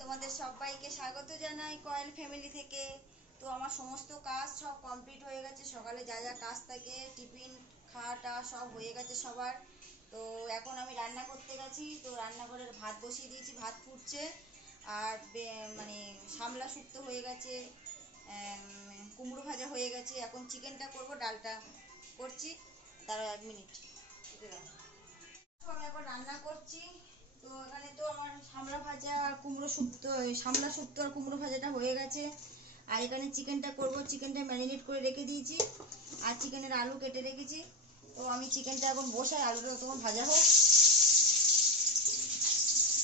তোমাদের সবাইকে স্বাগত জানাই কয়েল ফ্যামিলি থেকে। তো আমার সমস্ত কাজ সব কমপ্লিট হয়ে গেছে, সকালে যা যা কাজ থাকে টিফিন খাওয়াটা সব হয়ে গেছে সবার। তো এখন আমি রান্না করতে গেছি, তো রান্নাঘরের ভাত বসিয়ে দিয়েছি, ভাত ফুটছে। আর মানে সামলা শুক্তো হয়ে গেছে, কুমড়ো ভাজা হয়ে গেছে। এখন চিকেনটা করব, ডালটা করছি। তারা 1 মিনিট আমি এখন রান্না করছি। তো এখানে তো আমার সামলা ভাজা আর কুমড়ো শুক্তো, সামলা শুক্তো আর কুমড়ো ভাজাটা হয়ে গেছে। আর এখানে চিকেনটা করব, চিকেনটা ম্যারিনেট করে রেখে দিয়েছি আর চিকেনের আলু কেটে রেখেছি। তো আমি চিকেনটা এখন বসাই, আলুটা তখন ভাজা হোক।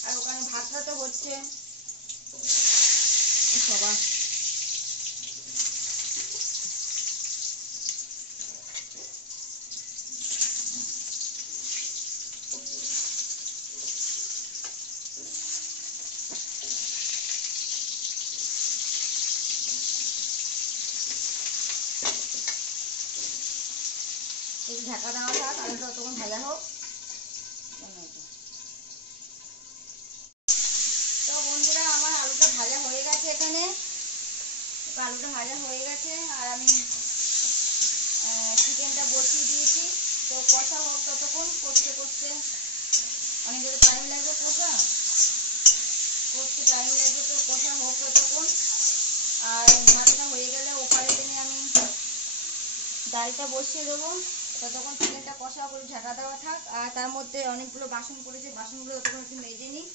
আর ওখানে ভাতটা তো হচ্ছে সবার। এই ঢাকা দেওয়া থাক, আলুটা তখন ভাজা হোক। তো বন্ধুরা, আমার আলুটা ভাজা হয়ে গেছে। এখানে আলুটা ভাজা হয়ে গেছে আর আমি চিকেনটা বসিয়ে দিয়েছি। তো কষা হোক ততক্ষণ, করতে করতে অনেক টাইম লাগবে, করতে টাইম লাগবে। তো কষা হোক ততক্ষণ। আর ভাতটা হয়ে গেলে ওপারে টেনে আমি ডালটা বসিয়ে দেবো। ততক্ষণ চিকেনটা কষা করে ঢাকা দেওয়া থাক। আর তার মধ্যে অনেকগুলো বাসন পড়েছে, বাসনগুলো ততক্ষণ একটু মেজে নিই।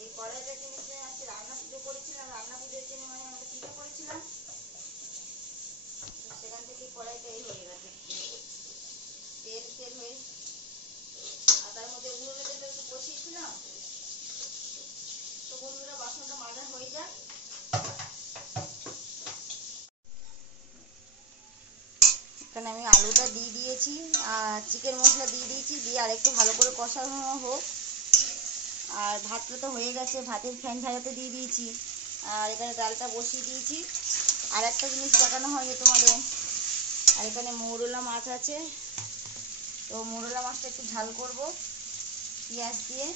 এই কড়াইটা কিনেছে, আজকে রান্না পুজো করেছিলাম, রান্না পুজোর জন্য মানে আমরা পুজো করেছিলাম, সেখান থেকে কড়াইটা এই হয়ে গেছে, তেল তেল হয়ে। আর তার মধ্যে উনুনে যেটা একটু বসিয়েছিলাম। তো বন্ধুরা, বাসনটা মাজা হয়ে যায়। এখানে আমি আলুটা দিয়ে দিয়েছি আর চিকেন মশলা দিয়ে দিয়েছি, দিয়ে আর একটু ভালো করে কষানো হোক। আর ভাতটা তো হয়ে গেছে, ভাতের ফ্যান ভাজাতে দিয়ে দিয়েছি। আর এখানে ডালটা বসিয়ে দিয়েছি। আর একটা জিনিস দেখানো হয়নি তোমাদের, আর এখানে মৌরলা মাছ আছে। তো মৌরলা মাছটা একটু ঝাল করব পেঁয়াজ দিয়ে।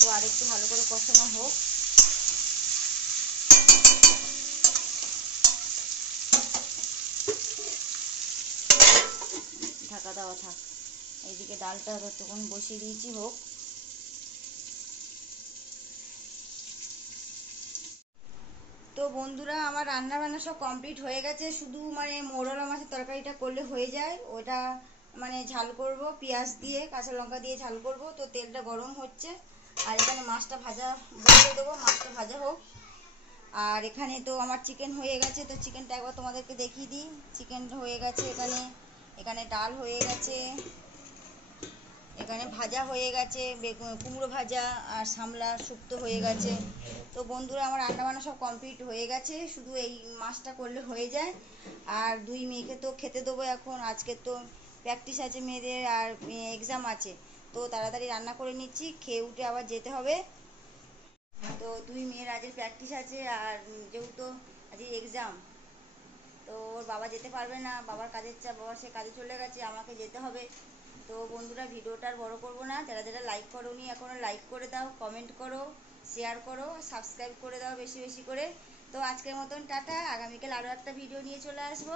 তো আর একটু ভালো করে কষানো হোক। ঢাকা দেওয়া থাক। এইদিকে ডালটা তখন বসিয়ে দিয়েছি, হোক। তো বন্ধুরা, আমার রান্না বান্না সব কমপ্লিট হয়ে গেছে। শুধু মানে মৌরলা মাছের তরকারিটা করলে হয়ে যায়। ওটা মানে ঝাল করব পেঁয়াজ দিয়ে, কাঁচা লঙ্কা দিয়ে ঝাল করব। তো তেলটা গরম হচ্ছে আর এখানে মাছটা ভাজা বসিয়ে দেবো, মাছটা ভাজা হোক। আর এখানে তো আমার চিকেন হয়ে গেছে। তো চিকেনটা একবার তোমাদেরকে দেখিয়ে দিই। চিকেন হয়ে গেছে, এখানে এখানে ডাল হয়ে গেছে, এখানে ভাজা হয়ে গেছে, কুমড়ো ভাজা আর সামলা শুক্তো হয়ে গেছে। তো বন্ধুরা, আমার রান্নাবান্না সব কমপ্লিট হয়ে গেছে, শুধু এই মাছটা করলে হয়ে যায়। আর 2 মেয়েকে তো খেতে দেবো এখন। আজকে তো প্র্যাকটিস আছে মেয়েদের আর এক্সাম আছে। তো তাড়াতাড়ি রান্না করে নিচ্ছি, খেয়ে উঠে আবার যেতে হবে। তো 2 মেয়ের আজকে প্র্যাকটিস আছে, আর যেহেতু আজকে এক্সাম, তো ওর বাবা যেতে পারবে না, বাবার কাজের চাপ, বাবা সে কাজে চলে গেছে, আমাকে যেতে হবে। তো বন্ধুরা, ভিডিওটা আর বড় করবো না। যারা যারা লাইক করোনি এখনও লাইক করে দাও, কমেন্ট করো, শেয়ার করো, সাবস্ক্রাইব করে দাও বেশি বেশি করে। তো আজকের মতন টাটা। আগামীকাল আরও একটা ভিডিও নিয়ে চলে আসবো।